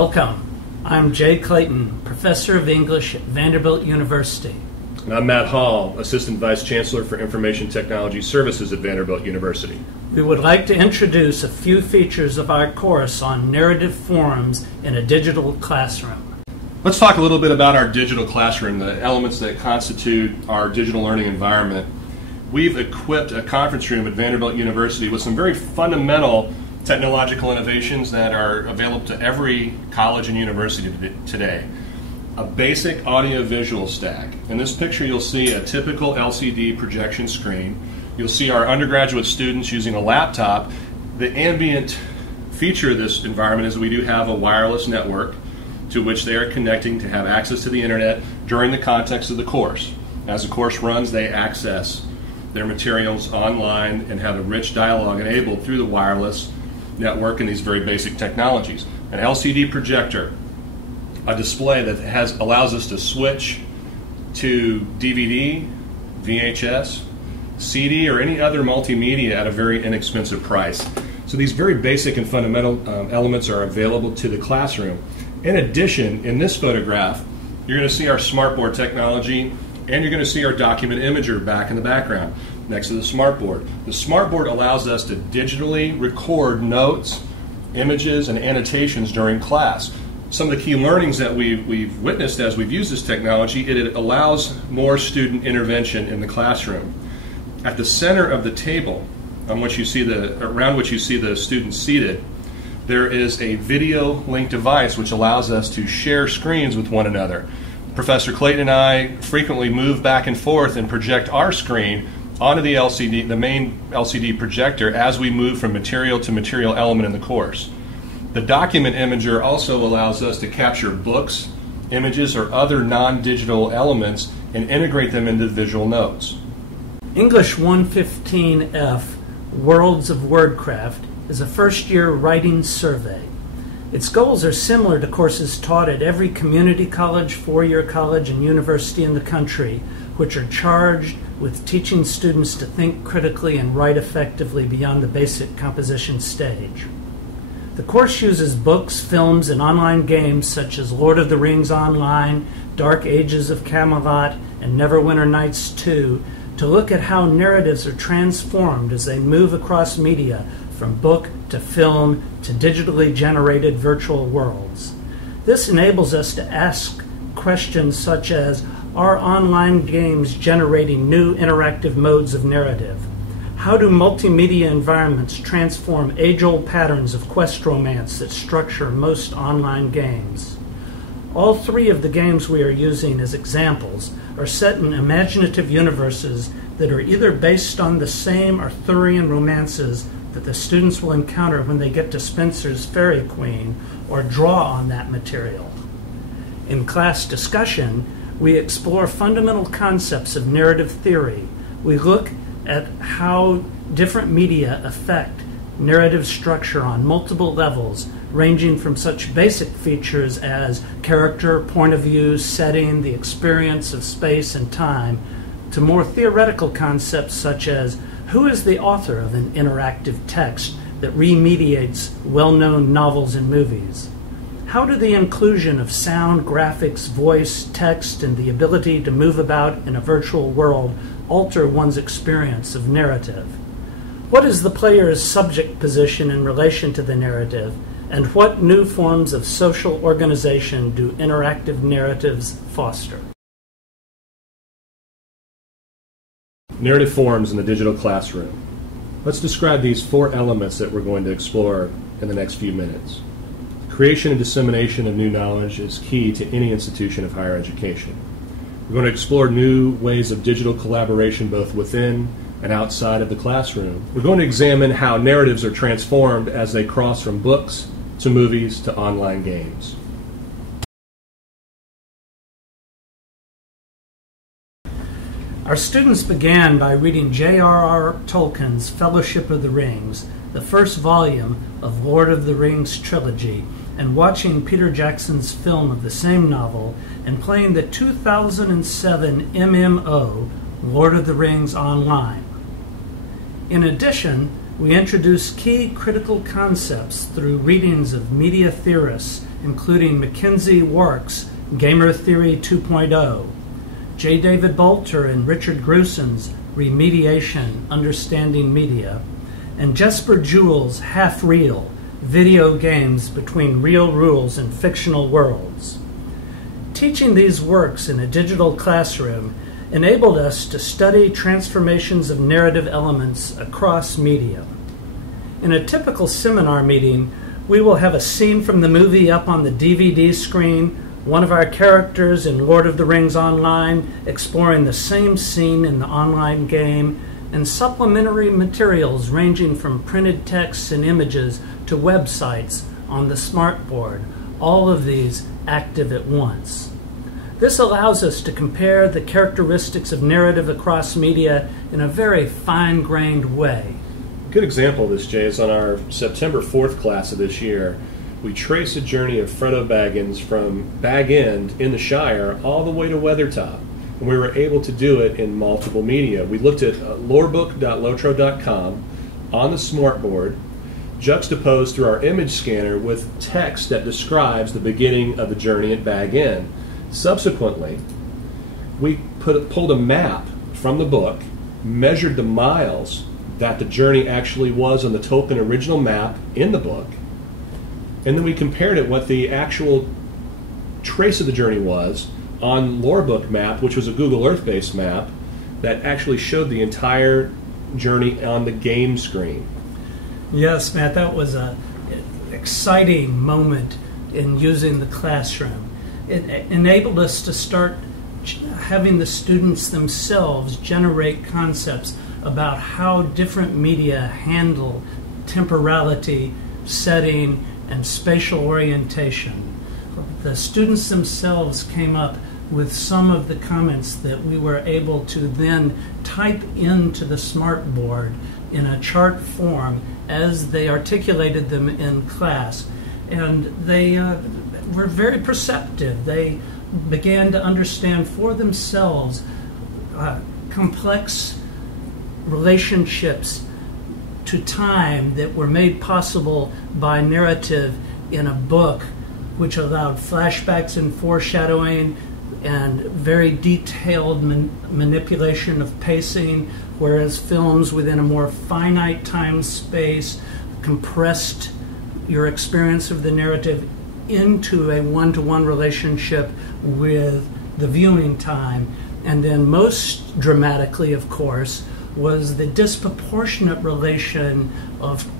Welcome. I'm Jay Clayton, Professor of English at Vanderbilt University. And I'm Matt Hall, Assistant Vice Chancellor for Information Technology Services at Vanderbilt University. We would like to introduce a few features of our course on narrative forms in a digital classroom. Let's talk a little bit about our digital classroom, the elements that constitute our digital learning environment. We've equipped a conference room at Vanderbilt University with some very fundamental technological innovations that are available to every college and university today. A basic audio-visual stack. In this picture you'll see a typical LCD projection screen. You'll see our undergraduate students using a laptop. The ambient feature of this environment is we do have a wireless network to which they are connecting to have access to the internet during the context of the course. As the course runs, they access their materials online and have a rich dialogue enabled through the wireless network and these very basic technologies. An LCD projector, a display that allows us to switch to DVD, VHS, CD, or any other multimedia at a very inexpensive price. So these very basic and fundamental elements are available to the classroom. In addition, in this photograph, you're going to see our smartboard technology, and you're going to see our document imager back in the background next to the smartboard. The smartboard allows us to digitally record notes, images, and annotations during class. Some of the key learnings that we've witnessed as we've used this technology, it allows more student intervention in the classroom. At the center of the table, around which you see the students seated, there is a video link device which allows us to share screens with one another. Professor Clayton and I frequently move back and forth and project our screen onto the LCD, the main LCD projector, as we move from material to material element in the course. The document imager also allows us to capture books, images, or other non-digital elements and integrate them into visual notes. English 115F, Worlds of Wordcraft, is a first-year writing survey. Its goals are similar to courses taught at every community college, four-year college, and university in the country, which are charged with teaching students to think critically and write effectively beyond the basic composition stage. The course uses books, films, and online games such as Lord of the Rings Online, Dark Ages of Camelot, and Neverwinter Nights 2 to look at how narratives are transformed as they move across media from book to film to digitally generated virtual worlds. This enables us to ask questions such as, are online games generating new interactive modes of narrative? How do multimedia environments transform age-old patterns of quest romance that structure most online games? All three of the games we are using as examples are set in imaginative universes that are either based on the same Arthurian romances that the students will encounter when they get to Spenser's Fairy Queen, or draw on that material. In class discussion, we explore fundamental concepts of narrative theory. We look at how different media affect narrative structure on multiple levels, ranging from such basic features as character, point of view, setting, the experience of space and time, to more theoretical concepts such as who is the author of an interactive text that remediates well-known novels and movies? How do the inclusion of sound, graphics, voice, text, and the ability to move about in a virtual world alter one's experience of narrative? What is the player's subject position in relation to the narrative, and what new forms of social organization do interactive narratives foster? Narrative forms in the digital classroom. Let's describe these four elements that we're going to explore in the next few minutes. Creation and dissemination of new knowledge is key to any institution of higher education. We're going to explore new ways of digital collaboration both within and outside of the classroom. We're going to examine how narratives are transformed as they cross from books to movies to online games. Our students began by reading J.R.R. Tolkien's Fellowship of the Rings, the first volume of Lord of the Rings trilogy, and watching Peter Jackson's film of the same novel, and playing the 2007 MMO, Lord of the Rings Online. In addition, we introduce key critical concepts through readings of media theorists including Mackenzie Wark's Gamer Theory 2.0, J. David Bolter and Richard Grusin's Remediation, Understanding Media, and Jesper Juhl's Half Real, Video Games Between Real Rules and Fictional Worlds. Teaching these works in a digital classroom enabled us to study transformations of narrative elements across media. In a typical seminar meeting, we will have a scene from the movie up on the DVD screen, one of our characters in Lord of the Rings Online exploring the same scene in the online game, and supplementary materials ranging from printed texts and images to websites on the smartboard, all of these active at once. This allows us to compare the characteristics of narrative across media in a very fine-grained way. A good example of this, Jay, is on our September 4th class of this year. We trace a journey of Frodo Baggins from Bag End in the Shire all the way to Weathertop. And we were able to do it in multiple media. We looked at lorebook.lotro.com on the smartboard, juxtaposed through our image scanner with text that describes the beginning of the journey at Bag End. Subsequently, we pulled a map from the book, measured the miles that the journey actually was on the Tolkien original map in the book, and then we compared it what the actual trace of the journey was on Lorebook map, which was a Google Earth-based map that actually showed the entire journey on the game screen. Yes, Matt, that was an exciting moment in using the classroom. It enabled us to start having the students themselves generate concepts about how different media handle temporality, setting, and spatial orientation. The students themselves came up with some of the comments that we were able to then type into the smartboard in a chart form as they articulated them in class. And they were very perceptive. They began to understand for themselves complex relationships to time that were made possible by narrative in a book, which allowed flashbacks and foreshadowing and very detailed manipulation of pacing, whereas films within a more finite time space compressed your experience of the narrative into a one-to-one relationship with the viewing time. And then most dramatically, of course, was the disproportionate relation of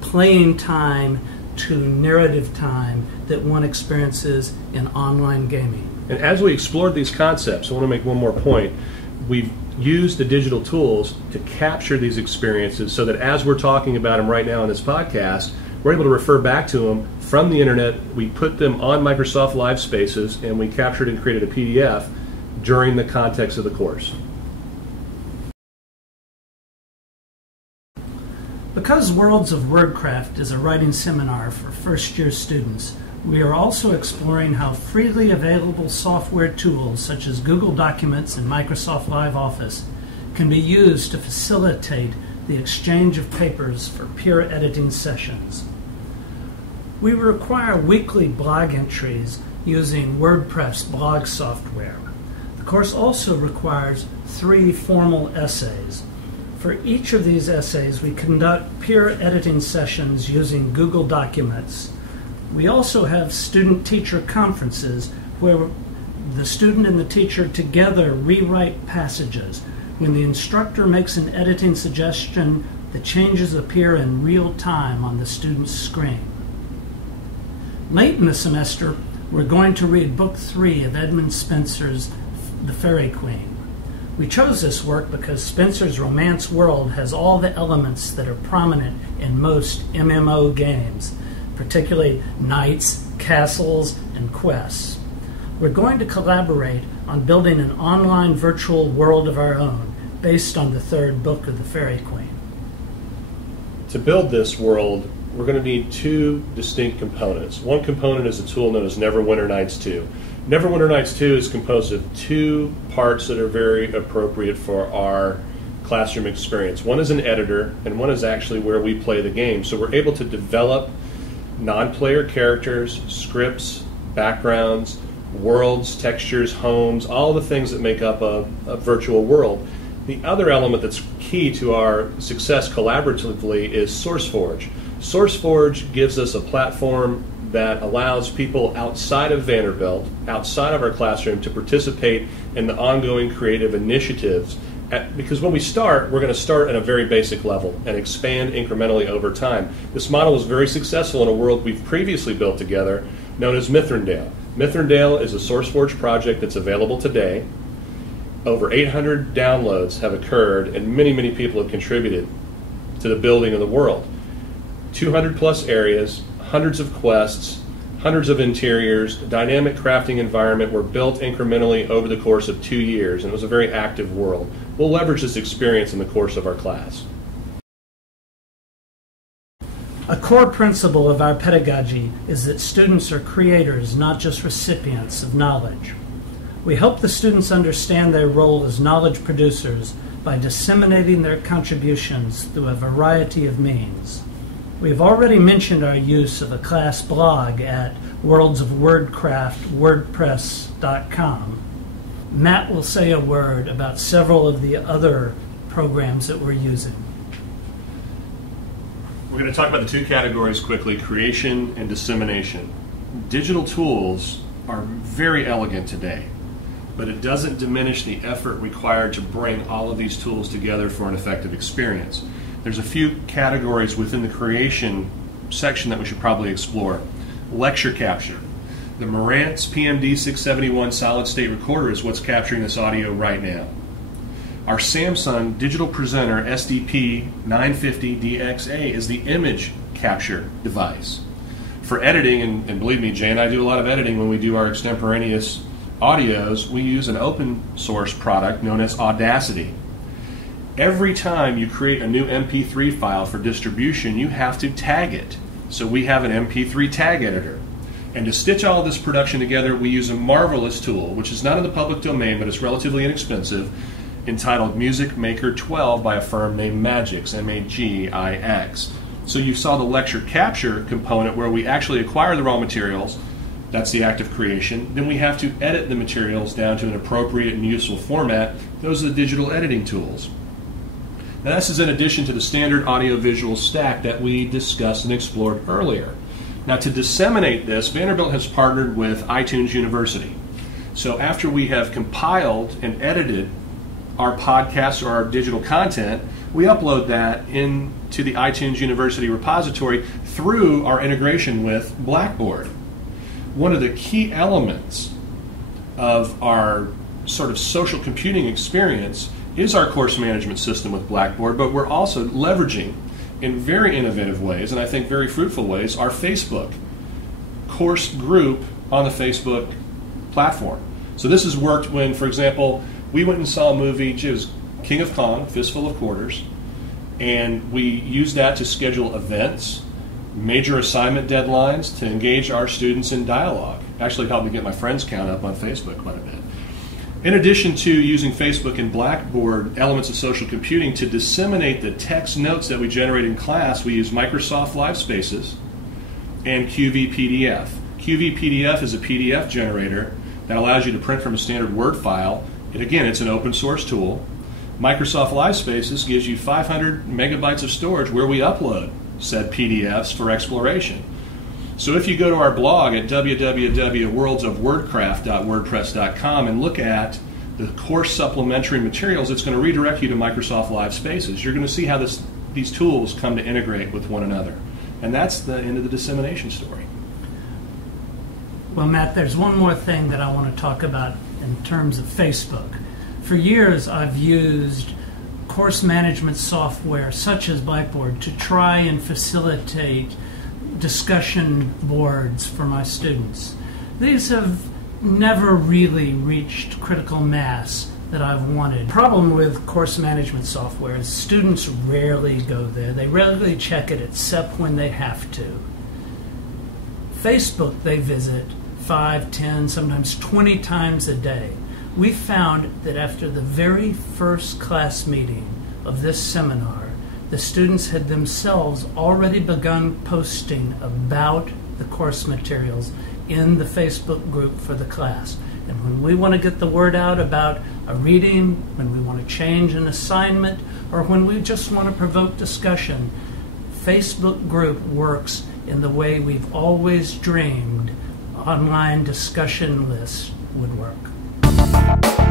playing time to narrative time that one experiences in online gaming. And as we explored these concepts, I want to make one more point. We've used the digital tools to capture these experiences so that as we're talking about them right now in this podcast, we're able to refer back to them from the internet. We put them on Microsoft Live Spaces, and we captured and created a PDF during the context of the course. Because Worlds of Wordcraft is a writing seminar for first-year students, we are also exploring how freely available software tools such as Google Documents and Microsoft Live Office can be used to facilitate the exchange of papers for peer editing sessions. We require weekly blog entries using WordPress blog software. The course also requires 3 formal essays. For each of these essays, we conduct peer editing sessions using Google Documents. We also have student-teacher conferences where the student and the teacher together rewrite passages. When the instructor makes an editing suggestion, the changes appear in real time on the student's screen. Late in the semester, we're going to read Book 3 of Edmund Spenser's The Fairy Queen. We chose this work because Spenser's romance world has all the elements that are prominent in most MMO games, particularly knights, castles, and quests. We're going to collaborate on building an online virtual world of our own based on the 3rd book of The Fairy Queen. To build this world, we're going to need 2 distinct components. One component is a tool known as Neverwinter Nights 2. Neverwinter Nights 2 is composed of 2 parts that are very appropriate for our classroom experience. One is an editor, and one is actually where we play the game. So we're able to develop non-player characters, scripts, backgrounds, worlds, textures, homes, all the things that make up a virtual world. The other element that's key to our success collaboratively is SourceForge. SourceForge gives us a platform that allows people outside of Vanderbilt, outside of our classroom, to participate in the ongoing creative initiatives. Because when we start, we're going to start at a very basic level and expand incrementally over time. This model was very successful in a world we've previously built together, known as Mithrandale. Mithrandale is a SourceForge project that's available today. Over 800 downloads have occurred, and many, many people have contributed to the building of the world. 200 plus areas, hundreds of quests, hundreds of interiors, dynamic crafting environment were built incrementally over the course of 2 years, and it was a very active world. We'll leverage this experience in the course of our class. A core principle of our pedagogy is that students are creators, not just recipients of knowledge. We help the students understand their role as knowledge producers by disseminating their contributions through a variety of means. We have already mentioned our use of a class blog at Worlds of Wordcraft, WordPress.com. Matt will say a word about several of the other programs that we're using. We're going to talk about the two categories quickly, creation and dissemination. Digital tools are very elegant today, but it doesn't diminish the effort required to bring all of these tools together for an effective experience. There's a few categories within the creation section that we should probably explore. Lecture capture. The Marantz PMD671 solid state recorder is what's capturing this audio right now. Our Samsung Digital Presenter SDP950DXA is the image capture device. For editing, and believe me, Jay and I do a lot of editing when we do our extemporaneous audios, we use an open source product known as Audacity. Every time you create a new MP3 file for distribution, you have to tag it. So we have an MP3 tag editor. And to stitch all this production together, we use a marvelous tool, which is not in the public domain, but it's relatively inexpensive, entitled Music Maker 12 by a firm named Magix, M-A-G-I-X. So you saw the lecture capture component where we actually acquire the raw materials. That's the act of creation. Then we have to edit the materials down to an appropriate and useful format. Those are the digital editing tools. Now, this is in addition to the standard audiovisual stack that we discussed and explored earlier. Now, to disseminate this, Vanderbilt has partnered with iTunes University. So after we have compiled and edited our podcasts or our digital content, we upload that into the iTunes University repository through our integration with Blackboard. One of the key elements of our sort of social computing experience is our course management system with Blackboard, but we're also leveraging in very innovative ways, and I think very fruitful ways, our Facebook course group on the Facebook platform. So this has worked when, for example, we went and saw a movie, it was King of Kong, Fistful of Quarters, and we used that to schedule events, major assignment deadlines, to engage our students in dialogue. Actually helped me get my friends count up on Facebook quite a bit. In addition to using Facebook and Blackboard elements of social computing to disseminate the text notes that we generate in class, we use Microsoft Live Spaces and QVPDF. QVPDF is a PDF generator that allows you to print from a standard Word file. And again, it's an open source tool. Microsoft Live Spaces gives you 500 megabytes of storage where we upload said PDFs for exploration. So if you go to our blog at www.worldsofwordcraft.wordpress.com and look at the course supplementary materials, it's going to redirect you to Microsoft Live Spaces. You're going to see how these tools come to integrate with one another. And that's the end of the dissemination story. Well, Matt, there's one more thing that I want to talk about in terms of Facebook. For years, I've used course management software such as Blackboard to try and facilitate discussion boards for my students. These have never really reached critical mass that I've wanted. The problem with course management software is students rarely go there. They rarely check it except when they have to. Facebook they visit 5, 10, sometimes 20 times a day. We found that after the very first class meeting of this seminar, the students had themselves already begun posting about the course materials in the Facebook group for the class. And when we want to get the word out about a reading, when we want to change an assignment, or when we just want to provoke discussion, Facebook group works in the way we've always dreamed online discussion lists would work.